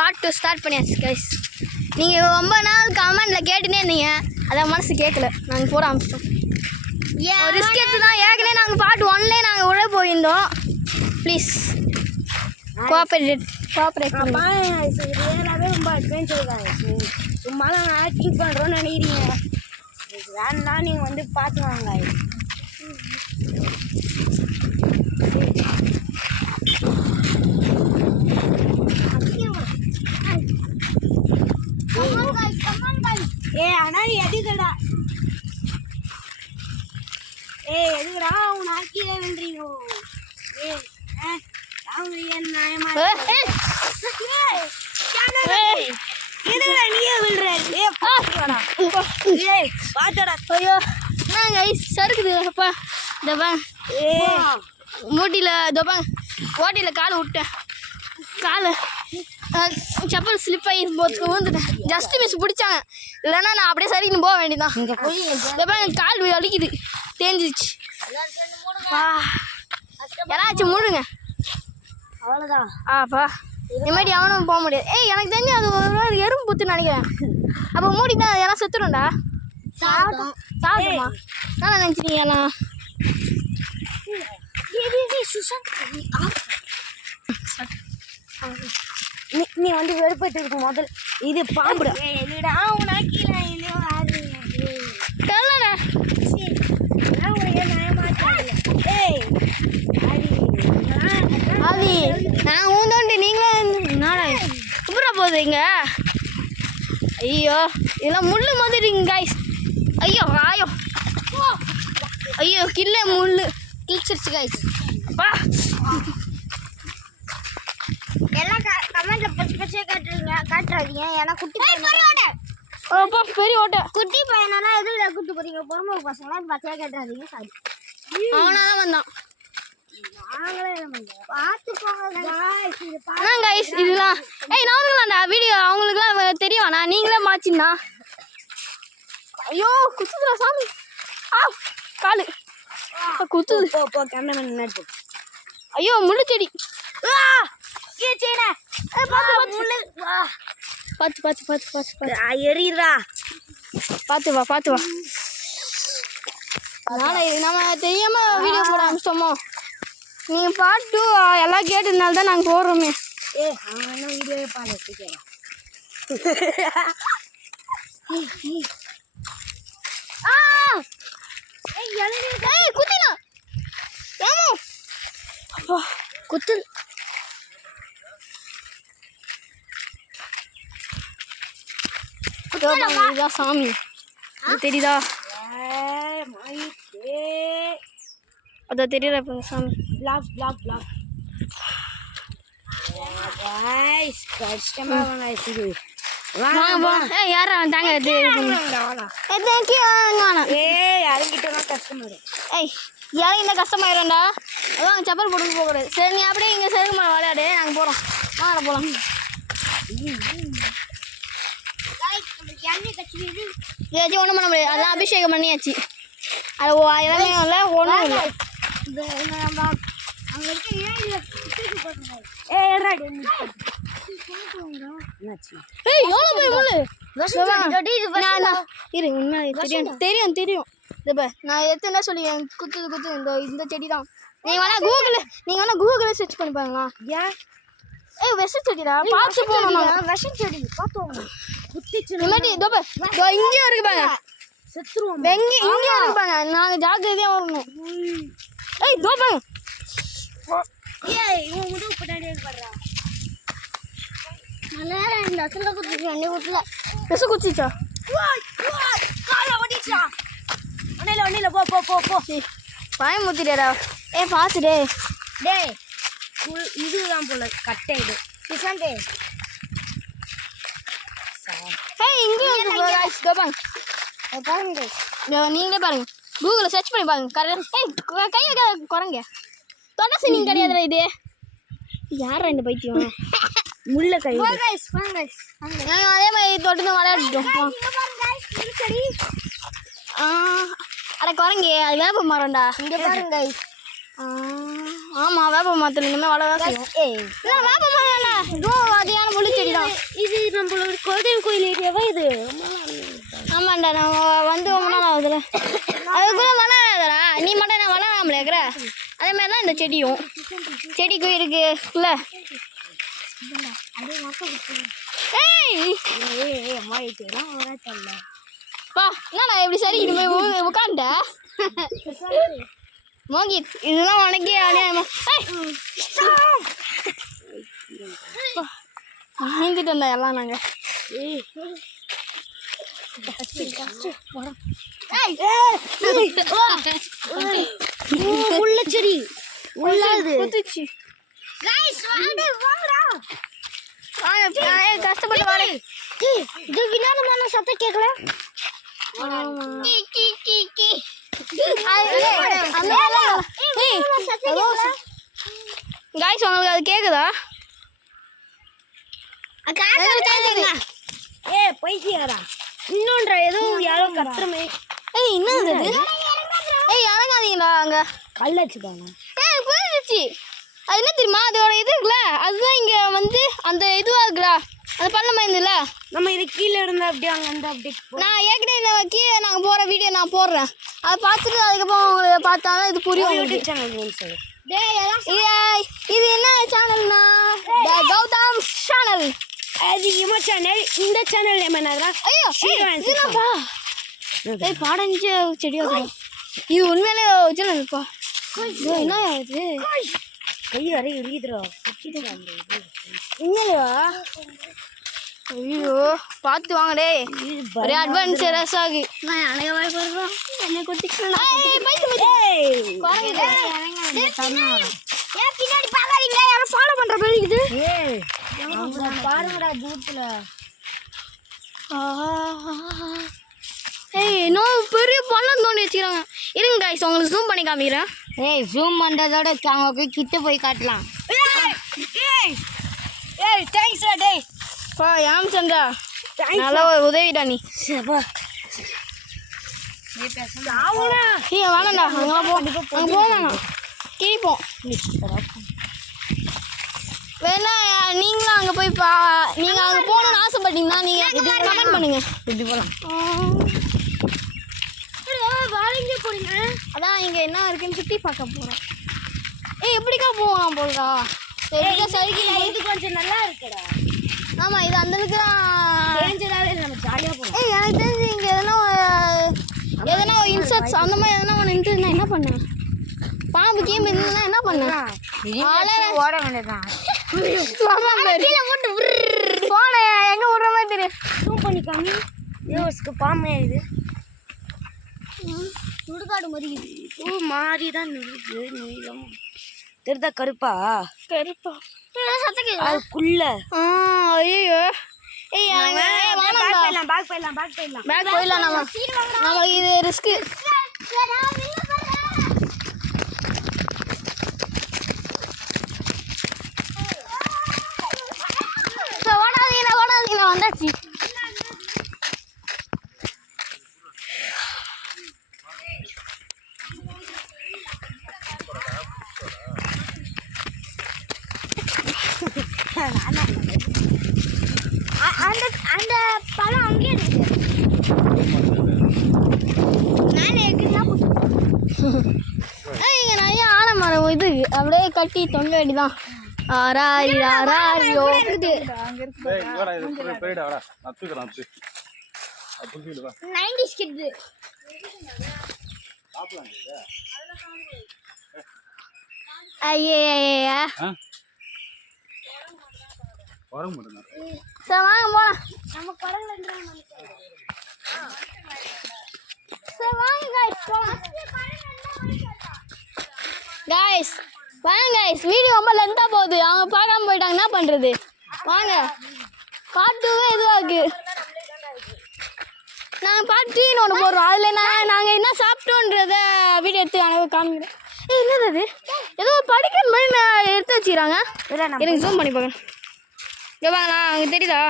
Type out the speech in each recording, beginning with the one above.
Part 2 start பண்ணியாச்சு guys. நீங்கள் ரொம்ப நாள் கமெண்டில் கேட்டுனே இருந்தீங்க, அதான் மனசு கேட்கல, நாங்கள் போட ஆரம்பிச்சிட்டோம். ஒரு ரிஸ்க் எடுத்து தான் ஏற்கனவே நாங்கள் பார்ட் 1லேயே நாங்கள் உள்ள போயிருந்தோம். ப்ளீஸ் கோஆப்ரேட் ரியலாகவே ரொம்ப அட்வென்ச்சர் தான். சும்மா நாங்கள் ஆக்டிங் பண்ணுறோன்னு நினைக்கிறீங்க, வேணும்னா நீங்கள் வந்து பார்த்து வாங்க. ஆனால் எதுக்குடா எதுக்குடா உன் ஆக்கியே வென்றீங்க. நீயே விழுற பாத்தடா. ஐயோ என்னங்க சறுக்குது அப்பா. இந்த மூட்டியில் இதப்பா ஓட்டியில் காலை விட்டேன், காலை செப்பல் ஸ்லிப் ஆகி ஊந்துட்டேன். ஜஸ்ட் மிஸ் பிடிச்சாங்க, இல்லைன்னா நான் அப்படியே சரின்னு போக வேண்டியதான். இதப்பா எனக்கு கால் வலிக்குது, தேஞ்சிச்சு. யாராச்சும் மூடுங்க. அவ்வளோதான். ஆப்பா இனிமேட்டு அவனும் போக முடியாது. எனக்கு தெரிஞ்சு அது ஒரு எறும்பு புத்துன்னு நினைக்கிறேன். அப்போ மூடினா யாரும் செத்துரும்டா. சாப்பிடுமா நான் நினச்சிட்டீங்களா? நீ வந்து வெறுப்பட்டு இருக்கும் முதல். இது பாம்புடா. அது நான் ஊந்தோண்டு நீங்களும் நாடா குப்புறா போகுதுங்க. ஐயோ இதெல்லாம் முள்ளு மாதிரிங்க காய்ஸ். ஐயோ ஆயோ ஐயோ கில்ல முள்ளு கிழிச்சிருச்சு காய்ஸ். அப்பா எல்லாம் கமெண்ட்ல பச்சை பச்சையாக காட்டுறாதீங்க. ஏன்னா குட்டி அப்பா பெரிய ஓட்டை குட்டி பையனா எதுல கூட்டு போறீங்க? பொறுமை பசங்களாம் பச்சையாக காட்டுறாதீங்க. சாரி அவனாதான் வந்தான். இதெல்லாம் நானுங்களாண்டா வீடியோ அவங்களுக்குலாம் தெரியும்ண்ணா, நீங்களே மாச்சிண்ணா. ஐயோ குத்துதுடா சாமி. காலு குத்துது. ஐயோ முள்ளு செடி. பார்த்து பார்த்து பார்த்து பார்த்து பார்த்து எரியுதா. பார்த்து வா பார்த்து வா. அதனால நம்ம தெரியாம வீடியோ போட ஆரம்பிச்சிட்டோமோ. நீங்கள் பார்ட் 2 எல்லாம் கேட்டதுனால தான் நாங்கள் போடுறோமே. வீடியோவே பாரு. குத்தினா குத்து. இதுதான் சாமி, தெரியுதா? அதான் தெரியல இப்போ சாமி. யாரா தாங்க இறங்கிட்ட கஷ்டமாயிடும்டா. அதான் செப்பல் போட்டு போகக்கூடாது. சரி நீ அப்படியே இங்கே சருக்கு மேலே விளையாடு, நாங்கள் போகிறோம். வாங்கடா போகலாம். ஏதாச்சும் ஒன்றும் பண்ண முடியாது, அதெல்லாம் அபிஷேகம் பண்ணியாச்சு. அது எல்லாமே இல்லை ஒன்றும் இல்லை. தெரியும் தெரியும். நான் எத்தனை சொல்லி குத்து குத்து இந்த செடி தான். நீங்கள் வேணா கூகுளில் சர்ச் பண்ணி பாருங்களா. ஏய் விஷ செடிடா, பார்த்து போகணும். விஷ செடி பார்த்தோம். இங்கே இருக்கு பாங்க, இங்கே இருக்கு பாங்க. நாங்கள் ஜாக்கிரதையாக வரணும். ஏய் தோ பாங்க. குச்சிச்சா பயமுத்திடா. பாத்துடே டேய் இதுதான் போல கட்டை. இது நீங்களே பாருங்க, கூகுளில் சர்ச் பண்ணி பாருங்க. கையை குறைங்க தொண்டை நீங்க கிடையாதுடா. இது யாரா இந்த பைத்தியம்? முள்ள கை. அதே மாதிரி தொட்டு விளையாடிட்டோம். அட குறைங்க, அது வேப்ப மரம்டா. இங்கே பாருங்க. ஆமாம் வேப்ப மரத்தில் இனிமேல் வளர செய்யும். வேப்ப மரம் இதுவும் அதிகான முள்ளு செடி தான். நம்மளோட கோயில் கோயில் ஏரியாவா இது? ஆமாண்டா நான் வந்து ரொம்ப நாள் ஆகுதுல. அதுக்குள்ளே வளராதடா. நீ மட்டும் என்ன வளராமலே இருக்கிற? அதே மாதிரி தான் இந்த செடிக்கும் இருக்குல்ல. ஏய் பா என்னடா இப்படி சரி இது போய் உட்காண்ட மோகித் இதெல்லாம் உனக்கே அநியாயமா வாங்கிட்டு வந்தா எல்லாம் நாங்கள் உள்ள செடி உள்ளது குத்துச்சு கஷ்டப்பட்டு வாடே இது வினோதமான சத்தம் கேட்கல. காய்ஸ் உங்களுக்கு அது கேக்குதா? பைத்தியாரா இன்னொன்றா ஏதோ யாரோ கத்துறமே. ஏய் என்னது அது? ஏய் இறங்காதீங்களா அங்க கல் வச்சுக்காங்க. ஏய் புரிஞ்சிச்சு. அது என்ன தெரியுமா அதோட இது இருக்குல்ல அதுதான் இங்க வந்து அந்த இதுவா இருக்குடா அந்த பள்ளமா இருந்துல. நம்ம இது கீழே இருந்தா அப்படியே அங்கே இருந்தா அப்படியே. நான் ஏற்கனவே இந்த கீழே நாங்கள் போகிற வீடியோ நான் போடுறேன். அதை பார்த்துட்டு அதுக்கப்புறம் உங்களுக்கு பார்த்தாதான் இது புரியும். யூடியூப் சேனல் சொல்லு. இது என்ன சேனல்னா கௌதம் சேனல். அது இமோ சேனல். இந்த சேனல் என்னதுடா? ஐயோ இதுப்பா ஏய் பாடஞ்ச செடியாக இது உண்மையிலே சேனல்ப்பா. என்ன ஆகுது கை வரை எரியுதுடா. உண்மையிலேவா? ஐயோ பார்த்து வாங்கடே ஒரே அட்வென்ச்சரஸ் ஆகு. நான் அழக பயப்படுறோம் என்னை கொத்திக்கலாம். பின்னாடி பார்க்காதீங்க யாரும் ஃபாலோ பண்ற மாதிரி இது. பாருங்கடா பூத்துல. ஏய் இன்னும் பெரிய பள்ளம் தோண்டி வச்சுக்கிறாங்க. இருங்க காய்ஸ் உங்களுக்கு ஜூம் பண்ணி காமிக்கிறேன். ஏய் ஜூம் பண்ணுறதோட அவங்க கிட்ட போய் காட்டலாம். ஏய் தேங்க்ஸ்டா டேய். பா யாம் சந்திரா நல்ல ஒரு உதவிடா நீ. ஏய் வேணாண்டா அங்கே போவாங்க கிழிப்போம். வேணா நீங்களும் அங்கே போய் நீங்கள் அங்கே போகணுன்னு ஆசைப்பட்டீங்கன்னா நீங்கள் கமெண்ட் பண்ணுங்க. இப்படி போகலாம். போறீங்க அதான் இங்கே என்ன இருக்குன்னு சுற்றி பார்க்க போகிறோம். ஏய் எப்படிக்கா போவான் போல்டா சைக்கிள் இது கொஞ்சம் நல்லா இருக்குடா. ஆமாம் இது அந்தளவுக்கு தான் டேஞ்சராகவே நம்ம ஜாலியாக போகலாம். ஏய் எனக்கு தெரிஞ்சு இங்கே எதனா இன்செக்ட்ஸ் அந்த மாதிரி எதனா ஒன்று இருந்துச்சுன்னா என்ன பண்ணேன்? பாம்பு கேம்பு இருந்ததுன்னா என்ன பண்ணேன்? ஓட வேண்டியதான். போன எங்கே விடுற மாதிரி தெரியும். ஜூம் பண்ணி காமி. யோஸ்க்கு பாம்பே இது சுடுகாடு மாதிரி பூ மாறி தான் இருக்குது. நீளம் தெரிதா? கருப்பா அதுக்குள்ள. ஐயோ ஏய் பேக் போயிடலாம். நம்ம இது ரிஸ்க்கு. ஓடாதீங்க வந்தாச்சு. அந்த பழம் அங்கேயே இருக்கு. இங்கே நிறைய ஆலமரம் இது அப்படியே கட்டி தொங்க வேண்டிதான். ஆராரியோ இருக்குது. ஐயா சரி வாங்க போலாம். சரி வாங்க காய்ஸ் போலாம். காய்ஸ் வாங்க காய்ஸ் வீடியோ ரொம்ப லென்த்தாக போகுது. அவங்க பார்க்காம போயிட்டாங்க என்ன பண்ணுறது? வாங்க பாட்டுவே இதுவாக இருக்குது. நாங்கள் பாட்டுன்னு ஒன்று போடுறோம். அதில் நாங்கள் என்ன சாப்பிட்டோன்றத வீடியோ எடுத்து அளவு காமிக்கிறேன். என்னது அது? ஏதோ படிக்கிற மாதிரி நான் எடுத்து வச்சுக்கிறாங்க. எனக்கு ஜூம் பண்ணி பார்க்குறேன். வாங்களா அங்கே தெரியுதா?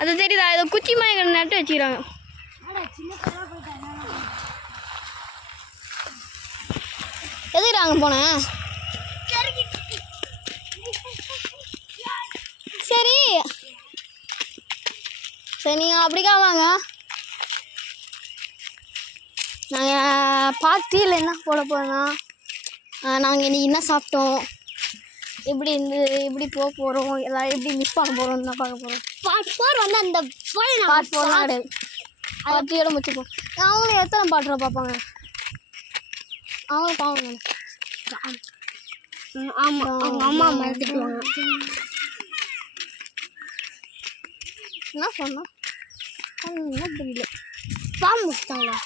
அது தெரியுதா? ஏதோ குச்சி மாதிரி நட்டு வச்சுக்கிறாங்க. எதுக்கு அங்கே போனேன்? சரி நீங்கள் அப்படிக்கா வாங்க. நாங்கள் பார்ட்டியில் என்ன போட போகிறோன்னா நாங்கள் இன்றைக்கி என்ன சாப்பிட்டோம், எப்படி போக போகிறோம், எல்லாம் எப்படி மிஸ் பண்ண போகிறோம் தான் பார்க்க போகிறோம். பார்ட் 4 வந்து அந்த பார்ட் 4 கிடையாது, பார்ட் 3 முடிச்சுப்போம். அவங்களும் எத்தனை பாட்டுற பார்ப்பாங்க, அவங்களும் பாவங்க. ஆமாம் அவங்க அம்மா மறந்துட்டுவாங்க. என்ன சொன்னோம் என்ன தெரியல. பாம்பு முடிச்சிட்டாங்களா?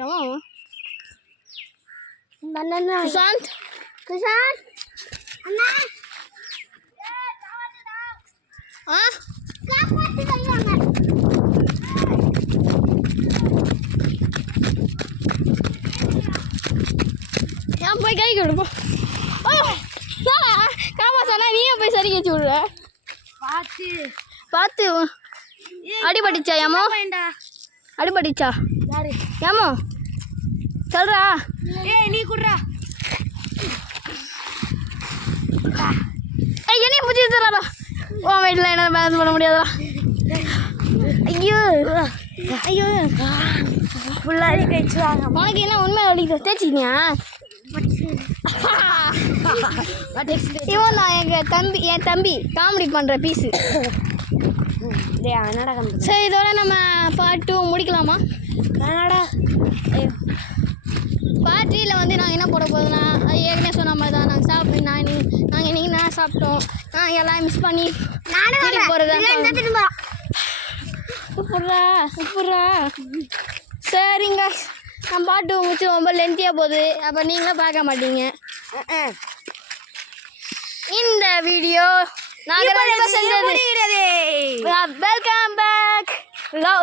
எவன் குஷாந்த் குஷாந்த் அண்ணா ஆ காப்பாத்தி வைங்க. ஏன் போய் கை கொடுப்போம். காமா சொன்னா நீயே போய் சரி வச்சு விடுற. பார்த்து அடிபட்டுச்சா ஏமோ? அடிபட்டுச்சா யாரு ஏமோ சொல்றா? நீ குடுறா. என்னையும் பிடிச்சி தராடா. உன் வீட்டில் என்ன பேலன்ஸ் பண்ண முடியாதா? ஐயோ ஐயோ ஃபுல்லாக கழிச்சுவாங்க. உனக்கு என்ன உண்மை வலிக்குது தேய்ச்சிக்கியா? இவன் தான் என் தம்பி காமெடி பண்ணுற பீஸு. என்னடா கம்பெனி? சரி இதோட நம்ம பார்ட் 2 முடிக்கலாமா? என்னடா பார்ட் 3ல் வந்து நாங்கள் என்ன போட போதுன்னா ஏற்கனவே சொன்ன மாதிரி தான் நாங்கள் நாங்கள் இன்றைக்கி என்ன சாப்பிட்டோம், நாங்கள் எல்லாம் மிஸ் பண்ணி வீட்டுக்கு போகிறதா. உப்புட்றா சரிங்க. நான் பாட்டு முடிச்சு ரொம்ப லென்த்தியாக போகுது, அப்போ நீங்களும் பார்க்க மாட்டீங்க. இந்த வீடியோ நாங்கள் செஞ்சது. Welcome back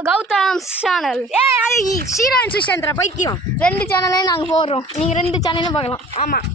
Gautam channel. அது ஸ்ரீராம் சுஷாந்திரா பைத்தியம். 2 சேனலையும் நாங்கள் போடுறோம், நீங்கள் 2 சேனலையும் பார்க்கலாம். ஆமாம்.